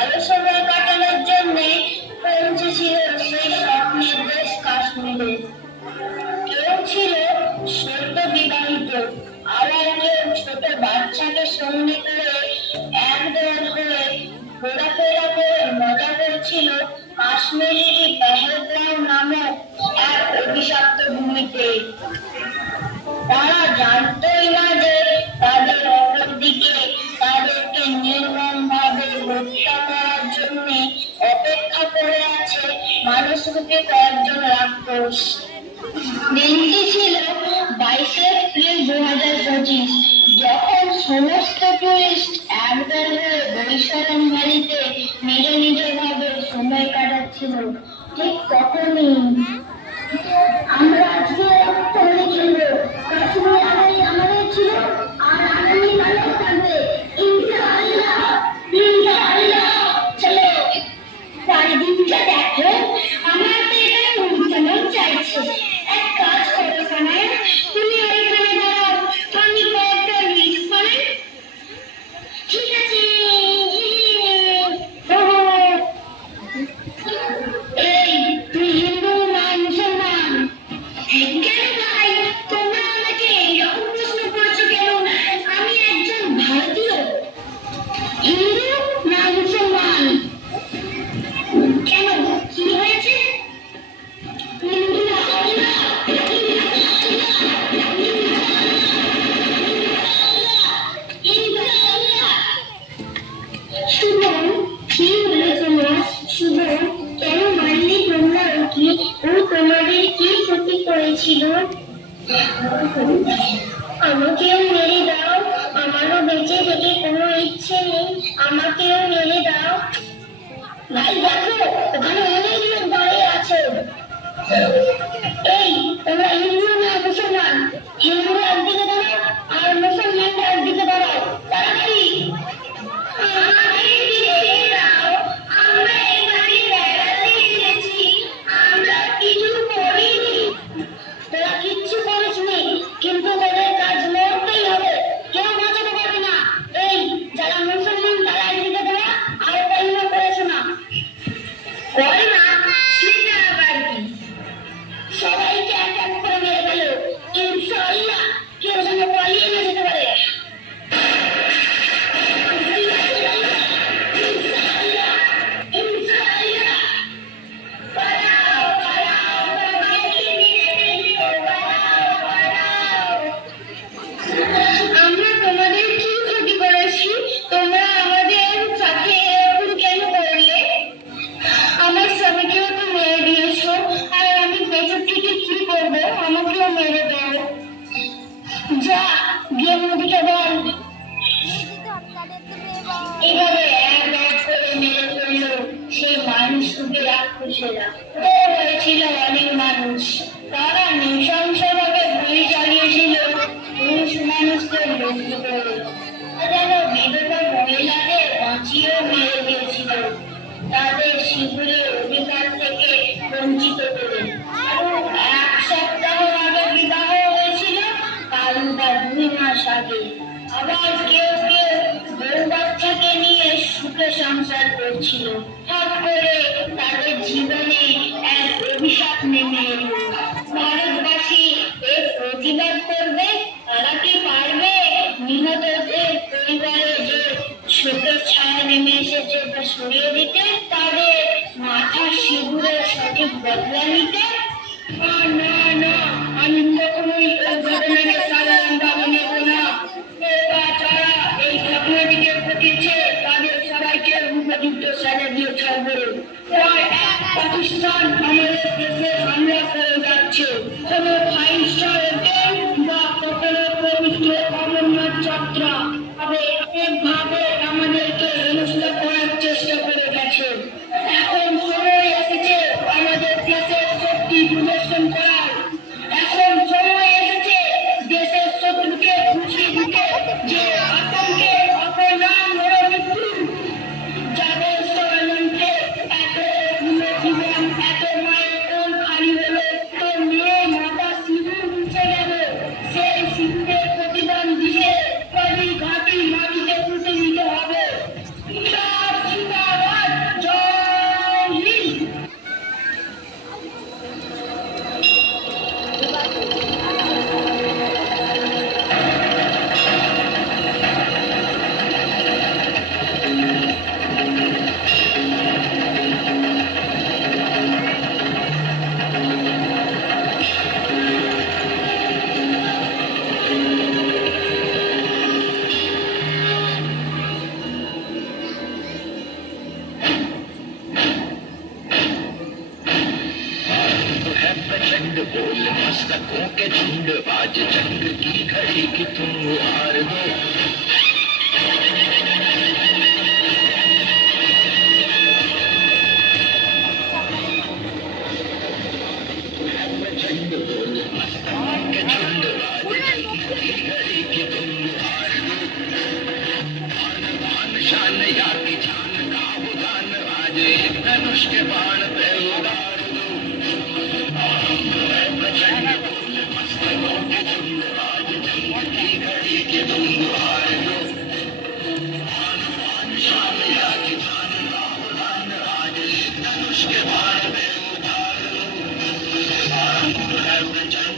ভালো সময় কাটানোর জন্য পৌঁছেছিল সেই স্বপ্নের দেশ কাশ্মীরে। কেউ ছিল সদ্য বিবাহিত, আবার কেউ ছোট বাচ্চাকে সঙ্গে করে একদল হয়ে ঘোরাফেরা করে মজা করছিল কাশ্মীরেরই পেহেলগাঁও নামক এক অভিশপ্ত ভূমিতে। তারা জানতই না যে তাদের অপরদিকে তাদেরকে নির্মমভাবে হত্যা করার জন্য অপেক্ষা করে আছে মানুষরূপী কয়েকজন রাক্ষস। দিনটি ছিল 22 এপ্রিল 2025, যখন সমস্ত টুরিস্ট একদল হয়ে বৈশারণ বাড়িতে নিজ নিজভাবে সময় কাটাচ্ছিল। ঠিক তখনই আমরা আজকে হোলি খেলবো। কাশ্মীর আমাদের ছিল, আর আগামী কালেও থাকবে ইনশাআল্লাহ। ইনশাআল্লাহ। চলো চারিদিকটা দেখো, আমার তো এখানে উঠতে চাইছে। এক কাজ করো সানায়া, তুমি ওইখানে দাঁড়াও, আমি কয়েকটা রিলস বানাই। ঠিক আছে। এই তুই হিন্দু না মুসলমান? কেন ভাই তোমরা আমাকে এরকম প্রশ্ন করছো কেন? আমি একজন ভারতীয়। হিন্দু না মুসলমান? কেন, কি হয়েছে? শুভম, কি হলো তোমরা? শুভম, কেন মারলে তোমরা ওকে? ও তোমাদের কি ক্ষতি করেছিল? আমাকেও মেরে দাও, আমারও বেঁচে থেকে কোনো ইচ্ছে নেই, আমাকেও মেরে দাও। ভাই দেখো, ওখানে অনেক লোক দাঁড়িয়ে আছে। এই তোমরা হিন্দু না মুসলমান? হিন্দুরা একদিকে দাঁড়াও আর মুসলমানরা একদিকে দাঁড়াও, তাড়াতাড়ি। আমাদের ছেড়ে দাও, আমরা এখানে বেড়াতে এসেছি, আমরা কিছু করিনি। তোরা কিচ্ছু করিসনি, কিন্তু তোদের কাজ করতেই হবে, কেউ বাঁচাতে পারবে না। এই যারা মুসলমান তারা একদিকে দাঁড়া আর কল্যাণ করে শোনা। করে না সেটা আবার কি? সবাইকে এক এক করে মেরে গেল। ইনশাআল্লাহ কেউ যেন পালিয়ে না যেতে পারে। আমরা তোমাদের কি ক্ষতি করেছি? তোমরা আমাদের সাথে এরকম কেন করলে? আমার স্বামীকেও তো মেরে দিয়েছো, আর আমি বেঁচে থেকে কি করবো? আমাকেও মেরে দাও। যা গিয়ে নদীকে বল। এভাবে এক এক করে মেরে ফেলল সেই মানুষকে রাক্ষসেরা। ও হয়েছিল অনেক মানুষ, তারা নৃশংসভাবে গুলি চালিয়েছিল পুরুষ মানুষদের লক্ষ্য করে। যেন বিধবা মহিলাদের বাঁচিয়েও মেরে দিয়েছিল, তাদের শিবিরের অধিকার থেকে বঞ্চিত করে। এক সপ্তাহ আগে বিবাহ হয়েছিল, কাল বা 2 মাস আগে। আবার কেউ কেউ বউ বাচ্চাকে নিয়ে সুখে সংসার করছিল। হঠাৎ করে তাদের জীবনে এক অভিশাপ নেমে এলো। ভারতবাসী এর প্রতিবাদ করবে, তারা কি পারবে নিহতদের পরিবারে যে শোকের ছায়া নেমে এসেছে তা সরিয়ে দিতে, তাদের মাথার সিঁদুরের সঠিক বদলা নিতে? না না, আমি কখনোই এই ঘটনাকে সাধারণভাবে নেব না। তাছাড়া এই ঘটনাটিকে ঘটিয়েছে তাদের সবাইকে উপযুক্ত সাজা দিয়ে ছাড়বো। প্রায় 1 পাকিস্তান আমাদের দেশে হামলা করে যাচ্ছে। কোনো 5 স্টার হোটেল বা কখনো পবিত্র অমরনাথ যাত্রা ভাবে আমাদেরকে হেনস্থা করার চেষ্টা করে গেছে। এখন সময় এসেছে আমাদের দেশের শক্তি প্রদর্শন করার। এখন সময় এসেছে দেশের শত্রুকে বুঝিয়ে দিতে যে আতঙ্কে অপরাধ হলো মৃত্যু। যাদের ষড়যন্ত্রে এত জীবন, এত মায়ের কোন খালি হলো, তো মেয়ে মাতা সিঁদুর মুছে গেল, সেই সিঁদুরের প্রতিদান দিয়ে ঘাটি মাটিতে পুঁতে দিতে হবে। प्रचंड बोल मस्तकों के झुंड, आज जंग की घड़ी की तुम हार दो। प्रचंड बोल मस्तकों के झुंड, आज जंग की घड़ी की तुम हार दो। भान शान या की जान का उदान, आज एक धनुष के बाण पे उतार दो। प्रचंड बोल मस्तकों के झुंड, आज जंग की घड़ी की तुम हार दो। भान शान या की जान का उदान, आज एक धनुष के बाण पे उतार दो। प्रचंड